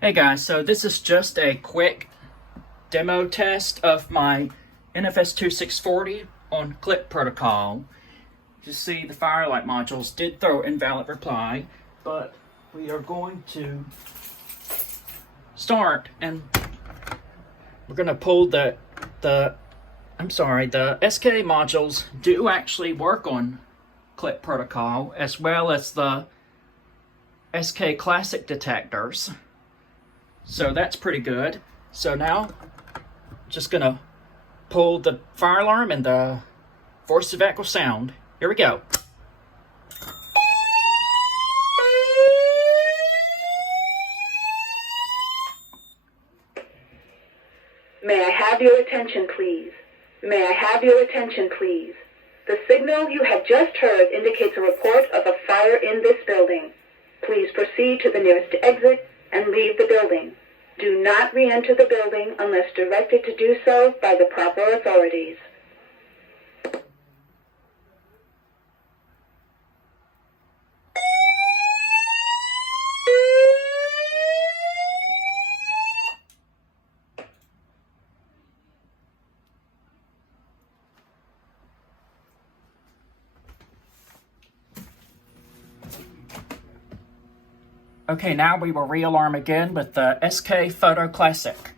Hey guys, so this is just a quick demo test of my NFS2-640 on CLIP protocol. You see the Fire-Lite modules did throw invalid reply, but we are going to start and we're going to pull the SK modules do actually work on CLIP protocol as well as the SK classic detectors. So that's pretty good. So now, just gonna pull the fire alarm and the voice of echo sound. Here we go. May I have your attention, please? May I have your attention, please? The signal you have just heard indicates a report of a fire in this building. Please proceed to the nearest exit and leave the building. Do not re-enter the building unless directed to do so by the proper authorities. Okay, now we will re-alarm again with the SK Photo Classic.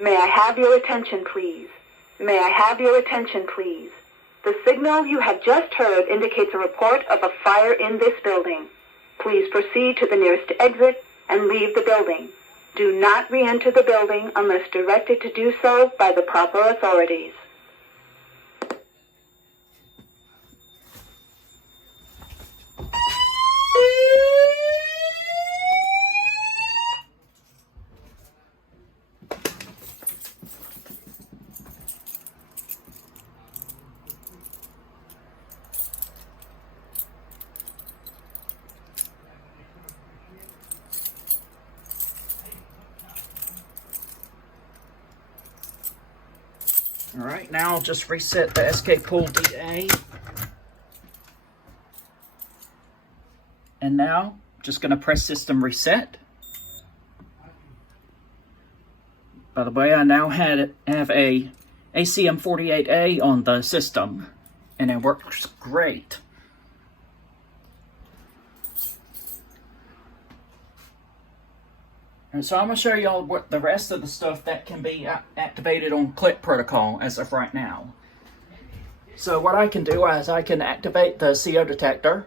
May I have your attention, please? May I have your attention, please? The signal you have just heard indicates a report of a fire in this building. Please proceed to the nearest exit and leave the building. Do not re-enter the building unless directed to do so by the proper authorities. All right, now I'll just reset the SK Pool DA. And now, just gonna press system reset. By the way, I now have a ACM48A on the system, and it works great. And so I'm going to show y'all what the rest of the stuff that can be activated on CLIP protocol as of right now. So what I can do is I can activate the CO detector.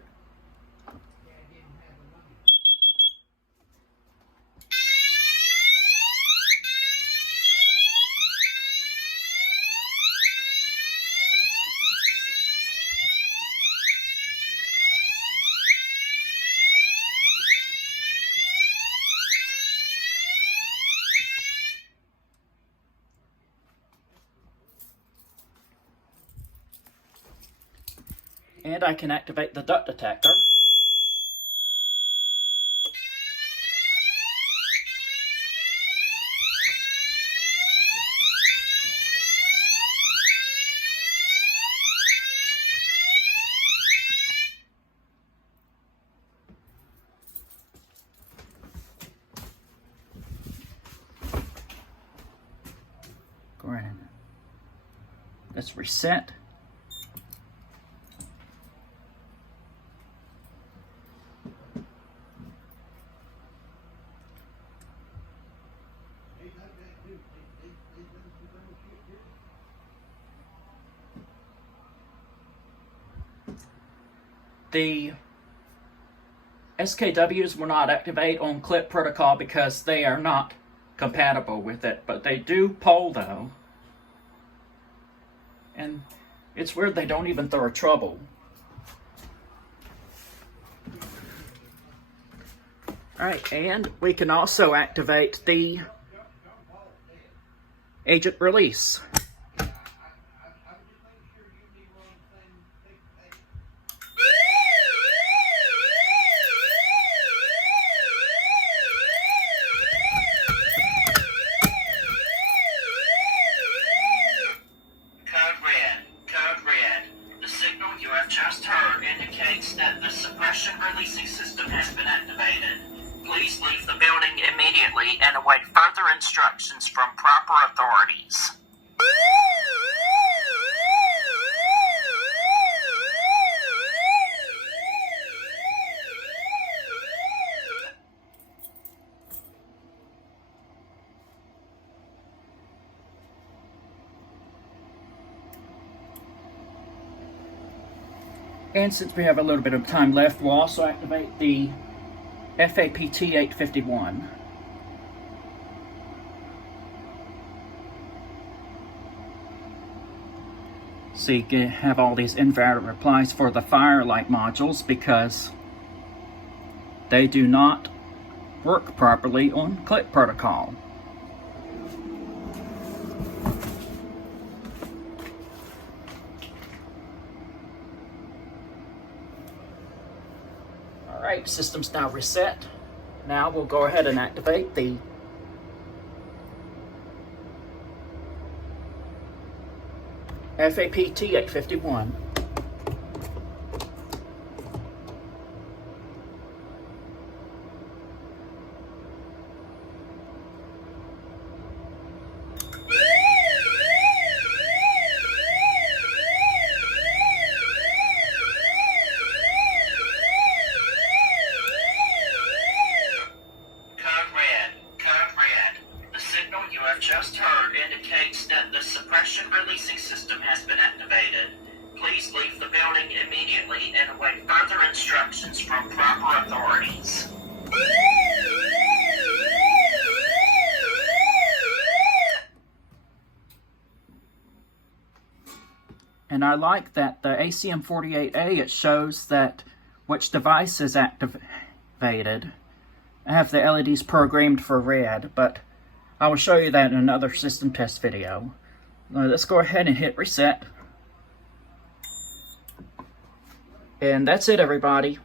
And I can activate the duct detector. Go ahead. Let's reset. The SKWs will not activate on CLIP protocol because they are not compatible with it, but they do poll though. And it's weird they don't even throw a trouble. Alright, and we can also activate the agent release. that the suppression releasing system has been activated. Please leave the building immediately and await further instructions from proper authorities. And since we have a little bit of time left, we'll also activate the FAPT-851. So you can have all these invalid replies for the Fire-Lite modules because they do not work properly on CLIP protocol. Alright, system's now reset. Now we'll go ahead and activate the FAPT-851. Just heard indicates that the suppression releasing system has been activated. Please leave the building immediately and await further instructions from proper authorities. And I like that the ACM48A, it shows that which device is activated. I have the LEDs programmed for red, but I will show you that in another system test video. Let's go ahead and hit reset. And that's it, everybody.